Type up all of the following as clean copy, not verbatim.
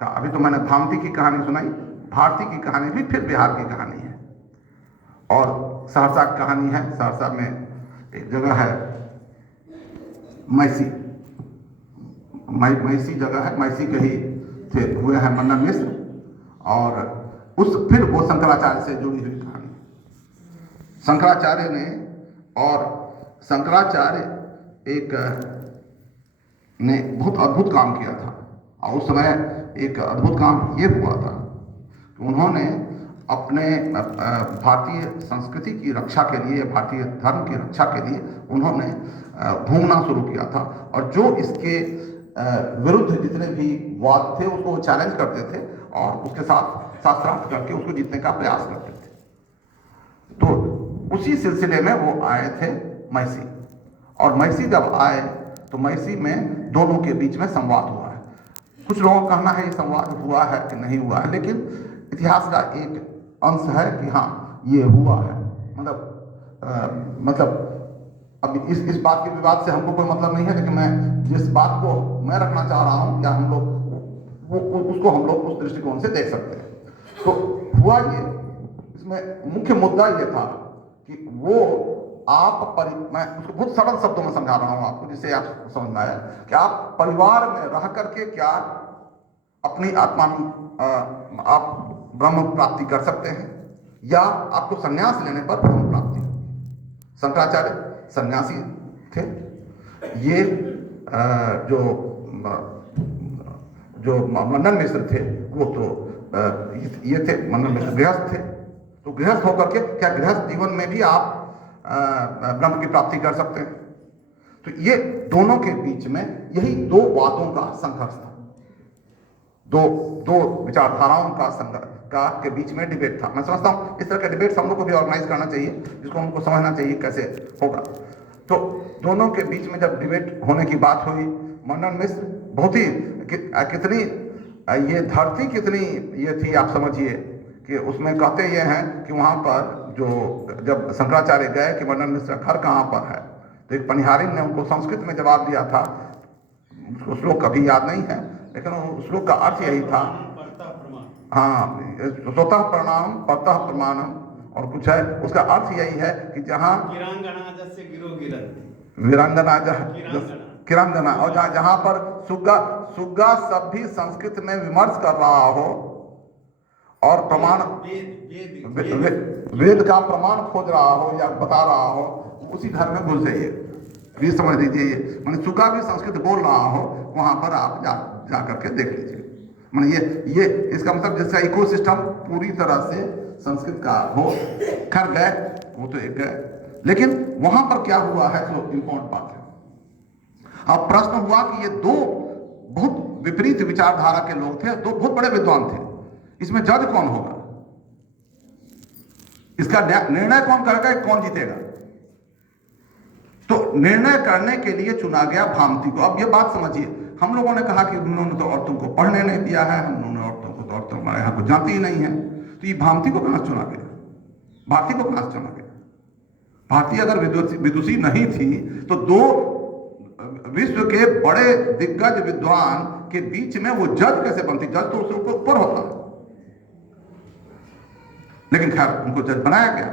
का। अभी तो मैंने भामती की कहानी सुनाई, भारती की कहानी भी फिर बिहार की कहानी है। और सहरसा की कहानी है। सहरसा में एक जगह है मैसी, मैसी जगह है, मैसी के ही थे हुए हैं मन्नन मिश्र, और उस फिर वो शंकराचार्य से जुड़ी हुई कहानी। शंकराचार्य ने, और शंकराचार्य एक ने बहुत अद्भुत काम किया था। और उस समय एक अद्भुत काम ये हुआ था कि उन्होंने अपने भारतीय संस्कृति की रक्षा के लिए, भारतीय धर्म की रक्षा के लिए उन्होंने घूमना शुरू किया था। और जो इसके विरुद्ध जितने भी वाद थे उसको चैलेंज करते थे और उसके साथ शास्त्रार्थ करके उसको जीतने का प्रयास करते थे। तो उसी सिलसिले में वो आए थे मैसी। और मैसी जब आए तो मैसी में दोनों के बीच में संवाद हुआ है। कुछ लोगों का कहना है ये संवाद हुआ है कि नहीं हुआ है, लेकिन इतिहास का एक अंश है कि हाँ ये हुआ है। मतलब अब इस बात के विवाद से हमको कोई मतलब नहीं है, लेकिन मैं जिस बात को मैं रखना चाह रहा हूँ या हम लोग उसको हम लोग उस दृष्टिकोण से देख सकते हैं। तो हुआ ये, इसमें मुख्य मुद्दा ये था कि वो मैं उसको बहुत सरल शब्दों में समझा रहा हूँ आपको, जिससे आप समझ में आए कि आप परिवार में रह करके क्या अपनी आत्मा आप ब्रह्म प्राप्ति कर सकते हैं, या आपको संन्यास लेने पर ब्रह्म प्राप्ति। शंकराचार्य सन्यासी थे। ये जो मन्नन मिश्र थे वो तो ये थे, मन्नन मिश्र गृहस्थ थे। तो गृहस्थ होकर के क्या गृहस्थ जीवन में भी आप ब्रह्म की प्राप्ति कर सकते हैं? तो ये दोनों के बीच में यही दो बातों का संघर्ष था, दो विचारधाराओं का संघर्ष के बीच में डिबेट था। मैं समझता हूँ इस तरह का डिबेट हम लोग को भी ऑर्गेनाइज करना चाहिए, जिसको हमको समझना चाहिए कैसे होगा। तो दोनों के बीच में जब डिबेट होने की बात हुई, मन्नन मिश्र बहुत ही कितनी ये धरती कितनी ये थी, आप समझिए कि उसमें कहते ये हैं कि वहाँ पर जो जब शंकराचार्य गए कि मन्नन मिश्र का घर कहाँ पर है, तो एक पनिहारिन ने उनको संस्कृत में जवाब दिया था। उसको श्लोक कभी याद नहीं है, लेकिन उस श्लोक का अर्थ यही था, हाँ, स्वतः प्रणाम परतः प्रमाणम, और कुछ है उसका अर्थ यही है कि जहाँ वीरांगना किरांगना, और जहाँ पर सुग्गा सब भी संस्कृत में विमर्श कर रहा हो और प्रमाण वेद का प्रमाण खोज रहा हो या बता रहा हो, उसी घर में घुस जाइए। ये समझ लीजिए, ये मैंने सुग्गा भी संस्कृत बोल रहा हो, वहां पर आप जा करके देख लीजिए। मैंने ये इसका मतलब जिसका इकोसिस्टम पूरी तरह से संस्कृत का हो। खैर गए, वो तो एक गए, लेकिन वहां पर क्या हुआ है जो इंपॉर्टेंट बात है। अब प्रश्न हुआ कि ये दो बहुत विपरीत विचारधारा के लोग थे, दो बहुत बड़े विद्वान थे, इसमें जज कौन होगा, इसका निर्णय कौन करेगा, कौन जीतेगा? तो निर्णय करने के लिए चुना गया भामती को। अब ये बात समझिए, हम लोगों ने कहा कि उन्होंने तो औरतों को पढ़ने नहीं दिया है, उन्होंने औरतों को तो औरतों हमारे यहाँ को जानती ही नहीं है, तो ये भामती को कहां चुना गया, भारती को कहां चुना गया? भारती अगर विदुषी नहीं थी तो दो विश्व के बड़े दिग्गज विद्वान के बीच में वो जज कैसे बनती? जज तो उसके ऊपर होता है, लेकिन खैर उनको जज बनाया गया।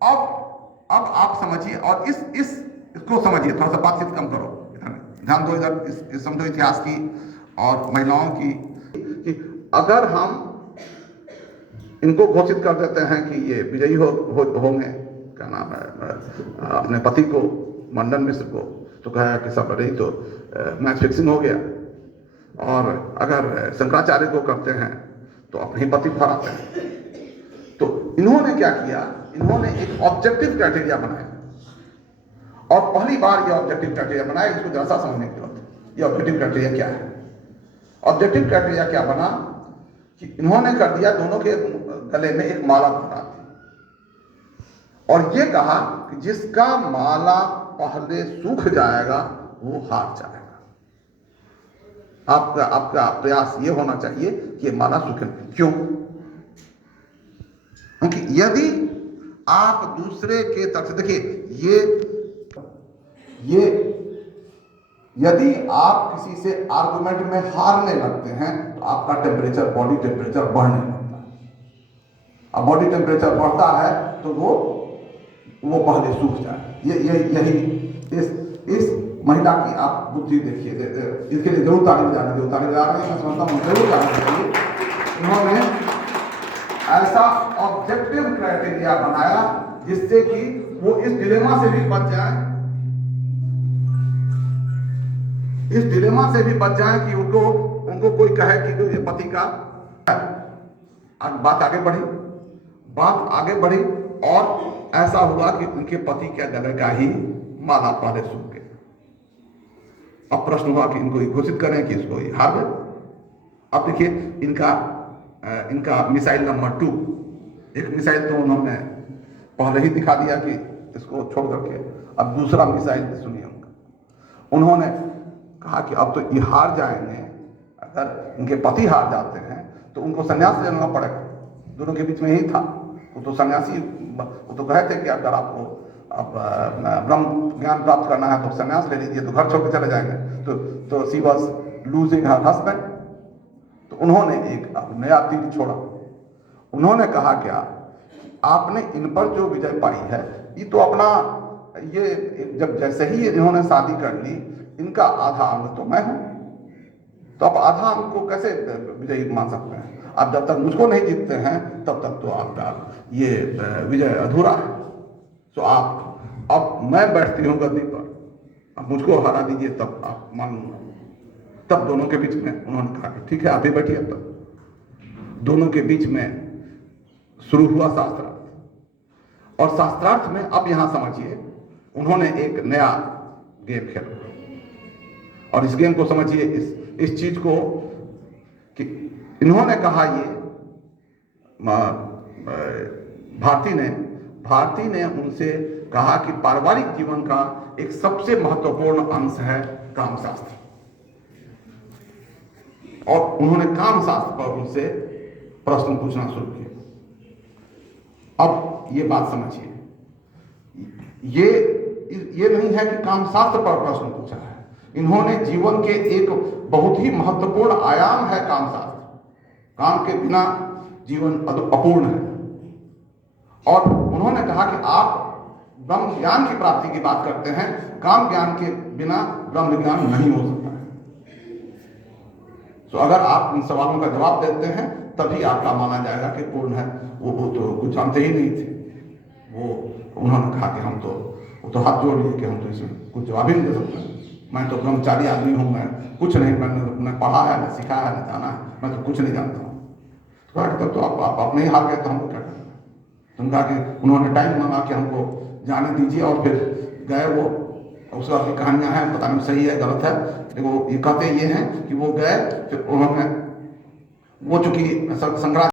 अब आप समझिए, और इसको समझिए, थोड़ा सा बातचीत कम करो, ध्यान दो इधर, समझो इतिहास की और महिलाओं की, कि अगर हम इनको घोषित कर देते हैं कि ये विजयी होंगे, क्या नाम है, अपने पति को, मन्नन मिश्र को, तो कहा कि सब रही तो मैच फिक्सिंग हो गया। और अगर शंकराचार्य को करते हैं तो अपने ही पति फराते हैं। तो इन्होंने क्या किया, इन्होंने एक ऑब्जेक्टिव क्राइटेरिया बनाया, और पहली बार ये ऑब्जेक्टिव क्राइटेरिया बनाया। इसको जरा सा समझने की जरूरत है, ये ऑब्जेक्टिव क्राइटेरिया क्या है। ऑब्जेक्टिव क्राइटेरिया क्या बना कि इन्होंने कर दिया, दोनों के गले में एक माला पकड़ा दी, और ये कहा कि जिसका माला पहले सूख जाएगा वो हार जाएगा। आपका प्रयास ये होना चाहिए कि ये माला सूखे। क्यों? क्योंकि यदि आप दूसरे के तरफ से देखिए, ये यदि आप किसी से आर्गुमेंट में हारने लगते हैं तो आपका टेम्परेचर, बॉडी टेम्परेचर बढ़ने लगता है। अब बॉडी टेम्परेचर बढ़ता है तो वो पहले सूख जाए। यही इस महिला की आप बुद्धि देखिए। इसके लिए जरूर ताली बजाने दो, ताली बजा रहे हैं, मैं समझता हूँ जरूर जाने चाहिए। उन्होंने ऐसा ऑब्जेक्टिव क्राइटेरिया बनाया जिससे कि वो इस डिलेमा से भी बच जाए, इस डिलेमा से भी बच जाए कि उनको कोई कहे कि ये पति का। बात आगे बढ़ी और ऐसा हुआ कि उनके पति के गले का ही माला पहले सूख गए। अब प्रश्न हुआ कि इनको घोषित करें कि इसको हार गए। अब देखिए इनका मिसाइल नंबर 2, एक मिसाइल तो उन्होंने पहले ही दिखा दिया कि इसको छोड़ करके, अब दूसरा मिसाइल सुनिए उन्होंने कहा कि अब तो ये हार जाएंगे, अगर इनके पति हार जाते हैं तो उनको संन्यास लेना पड़ेगा। दोनों के बीच में ही था, वो तो सन्यासी, वो तो कहे थे कि अगर आपको अब ब्रह्म ज्ञान प्राप्त करना है तो संन्यास ले लीजिए, तो घर छोड़ के चले जाएंगे। तो she was losing her husband. तो उन्होंने एक नया तीर छोड़ा। उन्होंने कहा क्या, आपने इन पर जो विजय पाई है, ये तो अपना, ये जब जैसे ही इन्होंने शादी कर ली, इनका आधा अंग तो मैं हूं, तो आप आधा अंग को कैसे विजयी मान सकते हैं? आप जब तक मुझको नहीं जीतते हैं तब तक तो आपका ये विजय अधूरा है। तो आप, अब मैं बैठती हूँ गद्दी पर, अब मुझको हरा दीजिए तब आप मान लूंगा। तब दोनों के बीच में उन्होंने कहा कि ठीक है आप ही बैठिए। तब दोनों के बीच में शुरू हुआ शास्त्रार्थ। और शास्त्रार्थ में अब यहां समझिए, उन्होंने एक नया गेम खेला। और इस गेम को समझिए, इस चीज को कि इन्होंने कहा, ये भारती ने उनसे कहा कि पारिवारिक जीवन का एक सबसे महत्वपूर्ण अंश है कामशास्त्र। और उन्होंने कामशास्त्र पर उनसे प्रश्न पूछना शुरू किया। अब ये बात समझिए, ये नहीं है कि कामशास्त्र पर प्रश्न पूछा है, इन्होंने जीवन के एक बहुत ही महत्वपूर्ण आयाम है कामशास्त्र। काम के बिना जीवन अपूर्ण है। और उन्होंने कहा कि आप ब्रह्म ज्ञान की प्राप्ति की बात करते हैं, काम ज्ञान के बिना ब्रह्म ज्ञान नहीं हो सकता है। तो अगर आप इन सवालों का जवाब देते हैं तभी आपका माना जाएगा कि पूर्ण है। वो तो कुछ जानते ही नहीं थे। वो उन्होंने कहा कि वो तो हाथ जोड़ लिए कि हम तो इसमें कुछ जवाब ही नहीं दे सकते। मैं तो ब्रह्मचारी आदमी हूँ, मैं कुछ नहीं, मैंने पढ़ा है, न सीखा है, न जाना है, मैं तो कुछ नहीं जानता हूँ। तब तो आप अपने ही हार गए, तो हमको क्या करना? तुम कहा कि उन्होंने टाइम मांगा कि हमको जाने दीजिए, और फिर गए। वो उसके बाद की कहानियां हैं, पता नहीं सही है गलत है, लेकिन वो ये कहते ये हैं कि वो गए, फिर उन्होंने, वो चूंकि संग्रह